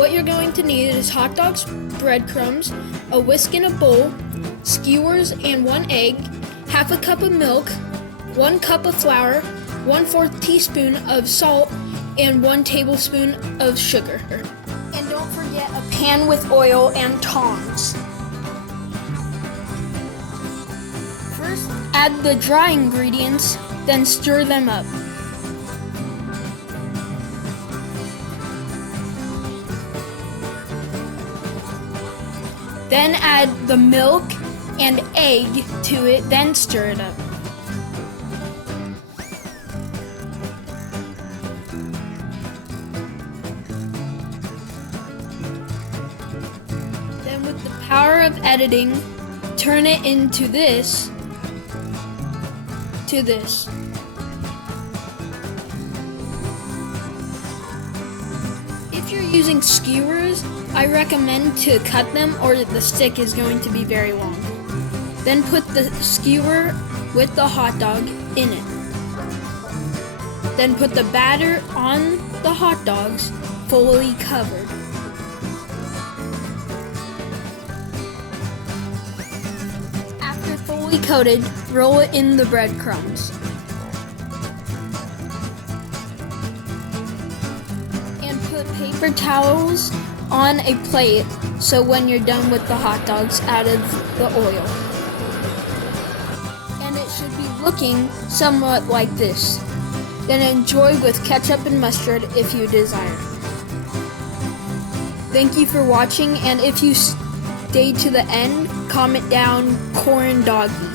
What you're going to need is hot dogs, breadcrumbs, a whisk in a bowl, skewers and 1 egg, half a cup of milk, 1 cup of flour, 1/4 teaspoon of salt, and 1 tablespoon of sugar. And don't forget a pan with oil and tongs. First, add the dry ingredients, then stir them up. Then add the milk and egg to it, then stir it up. Then with the power of editing, turn it into this, to this. If you're using skewers, I recommend to cut them or the stick is going to be very long. Then put the skewer with the hot dog in it. Then put the batter on the hot dogs, fully covered. After fully coated, roll it in the breadcrumbs. And put paper towels on a plate so when you're done with the hot dogs, out of the oil. And it should be looking somewhat like this. Then enjoy with ketchup and mustard if you desire. Thank you for watching, and if you stayed to the end, comment down corn doggy.